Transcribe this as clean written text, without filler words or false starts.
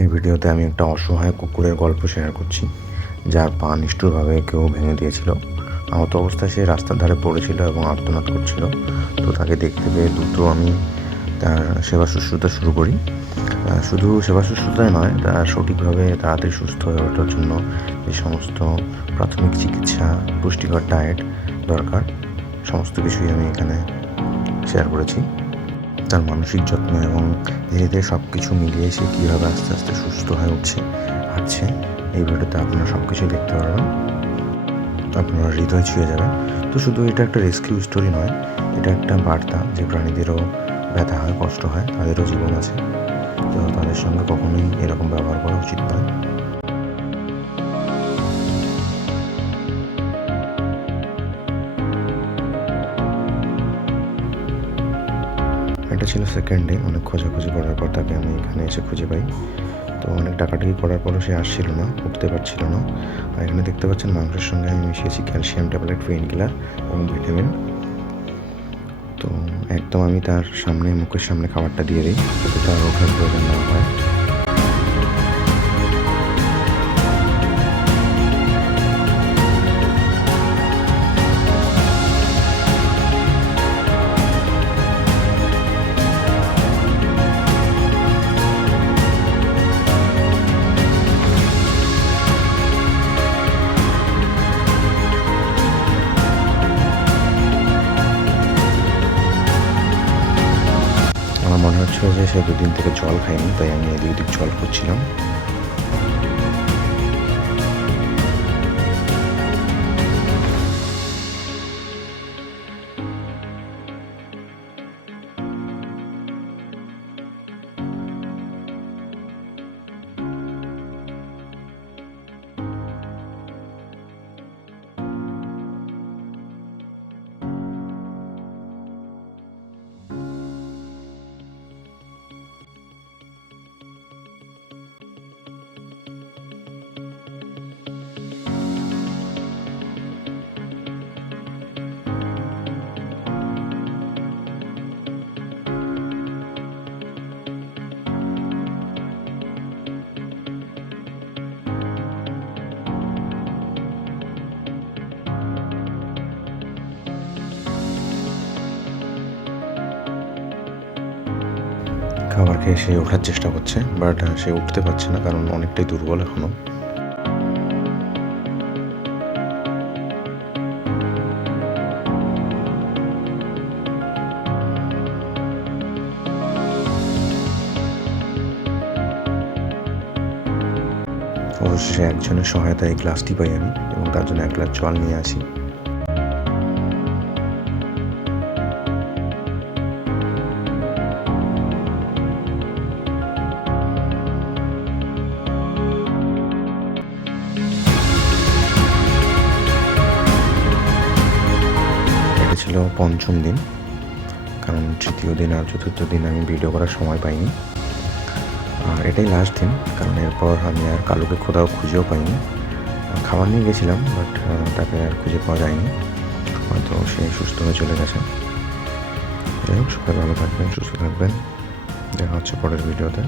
এই ভিডিওতে আমি একটা অসহায় কুকুরের গল্প শেয়ার করছি, যার পা নিষ্ঠুরভাবে কেউ ভেঙে দিয়েছিল। আহত অবস্থায় সে রাস্তার ধারে পড়েছিল এবং আর্তনাদ করছিল। তো তাকে দেখতে পেয়ে দ্রুত আমি তার সেবা শুশ্রূষা শুরু করি। শুধু সেবা শুশ্রূষাই নয়, তার সঠিকভাবে তাড়াতাড়ি সুস্থ হয়ে ওঠার জন্য যে সমস্ত প্রাথমিক চিকিৎসা, পুষ্টিকর ডায়েট দরকার, সমস্ত কিছুই আমি এখানে শেয়ার করেছি। তার মানসিক যত্ন এবং ধীরে ধীরে সব কিছু মিলিয়ে সে কীভাবে আস্তে আস্তে সুস্থ হয়ে উঠছে, হাঁটছে, এই ভিডিওতে আপনারা সব কিছুই দেখতে পারবেন। আপনারা হৃদয় ছুঁয়ে যাবে। তো শুধু এটা একটা রেস্কিউ স্টোরি নয়, এটা একটা বার্তা যে প্রাণীদেরও ব্যথা হয়, কষ্ট হয়, তাদেরও জীবন আছে। তো তাদের সঙ্গে কখনোই এরকম ব্যবহার করা উচিত নয়। এটা ছিল সেকেন্ড ডে। অনেক খোঁজাখুঁজি করার পর তাকে আমি এখানে এসে খুঁজে পাই। তো অনেক ডাকাডাকি করার পরও সে আসছিল না, উঠতে পারছিল না। আর এখানে দেখতে পাচ্ছেন মাংসের সঙ্গে আমি মিশিয়েছি ক্যালসিয়াম ট্যাবলেট, পেইন কিলার এবং ভিটামিন। তো একদম আমি তার সামনে, মুখের সামনে খাবারটা দিয়ে দিই, যাতে তার ওঠার প্রয়োজন না হয়। আমার মনে হচ্ছিল যে সে দুদিন থেকে জল খায়নি, তাই আমি এদিক ওদিক জল খুঁজছিলাম। খাবার খেয়ে সে ওঠার চেষ্টা করছে, বাট সে উঠতে পারছে না, কারণ অনেকটাই দুর্বল এখনও। অবশেষে একজনের সহায়তায় এই গ্লাসটি পাই আমি, এবং তার জন্য 1 গ্লাস জল নিয়ে আসি। এটা ছিল পঞ্চম দিন, কারণ তৃতীয় দিন আর চতুর্থ দিন আমি ভিডিও করার সময় পাইনি। আর এটাই লাস্ট দিন, কারণ এরপর আমি আর কালুকে কোথাও খুঁজেও পাইনি। খাবার নিয়ে গেছিলাম, বাট তাকে আর খুঁজে পাওয়া যায়নি, হয়তো সে সুস্থ হয়ে চলে গেছে। যাই হোক, সবাই ভালো থাকবেন, সুস্থ থাকবেন। দেখা হচ্ছে পরের ভিডিওতে।